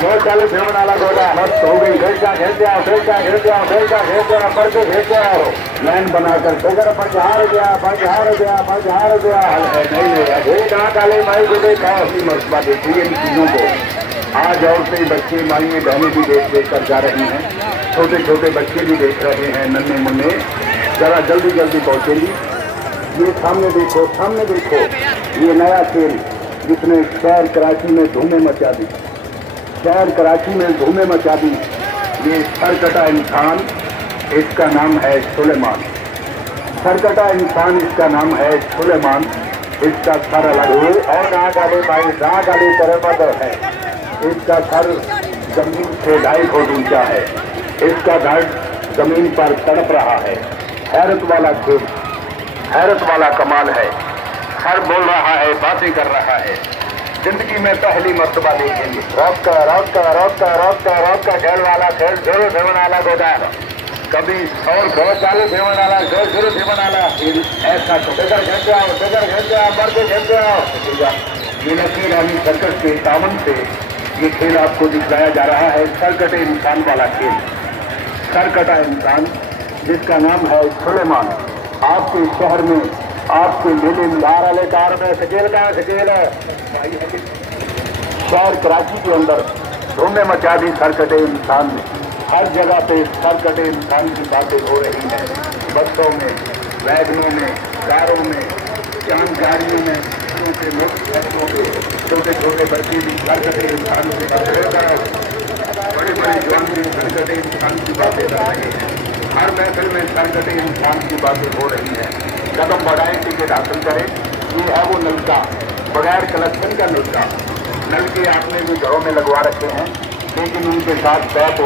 बहुत चालू फेमन वाला गोला मस्त हो गई। भेजा घेरते आओ, भेजा घेरते आओ, भेजा घेरते आओ, पढ़ के घेरते आओ। लाइन बनाकर ठोकर पंच हार गया, पंच हार गया, पंच हार गया। नहीं अभी कहाँ काले माई को देखा अपनी मर्तबा देखिए इन चीजों को। आज और कई बच्चे माइए बहनें भी देख देख कर जा रही हैं, छोटे छोटे बच्चे भी देख रहे हैं, नन्हे मुन्ने जरा जल्दी जल्दी पहुंचेंगी। ये सामने देखो, सामने देखो, ये नया खेल जिसने शहर कराची में धूमें मचा दी, शहर कराची में धूमें मचा दी। ये सरकटा इंसान, इसका नाम है सुलेमान। सरकटा इंसान, इसका नाम है सुलेमान। इसका सर अलग है और नाक वाले भाई नाक वाली तरह पर है। इसका सर जमीन से 2.5 फुट ऊंचा है। इसका धड़ जमीन पर तड़प रहा है। हैरत वाला खेल, हैरत वाला कमाल है। हर बोल रहा है, बातें कर रहा है। जिंदगी में पहली मर्तबा देखेंगे। रॉक का रॉक का रॉक का रॉक का रॉक का खेल वाला खेल जोर फेमन वाला गोदा कभी और बहुत चालू फेमन वाला जोर शुरू फेमन वाला ऐसा ठोकर खेलते आओ, ठोकर खेलते आओ, मर के खेलते आओ। ये नसीर अली सर्कस के दामन से ये खेल आपको दिखलाया जा रहा है। सरकटे इंसान वाला खेल, सरकटा इंसान जिसका नाम है सुलेमान। आपके शहर में, आपके मेले में आ रहे कार में सकेल का सकेल शहर कराची के अंदर धूमें मचा दी सरकटे इंसान ने। हर जगह पे सरकटे इंसान की बातें हो रही हैं। बसों में, वैगनों में, कारों में, चांद गाड़ियों में, छोटे मोटरसाइकिलों पे छोटे छोटे बच्चे भी सरकटे इंसान की बातें कर रहे हैं। बड़े बड़े जवान भी सरकटे इंसान की बातें कर रहे हैं। हर महफिल में सरकटे इंसान की बातें हो रही हैं। कदम बढ़ाएं, टिकट हासिल करें। ये है वो नलका, बगैर कलेक्शन का नलका। नलके आपने भी घरों में लगवा रखे हैं, लेकिन उनके साथ पैप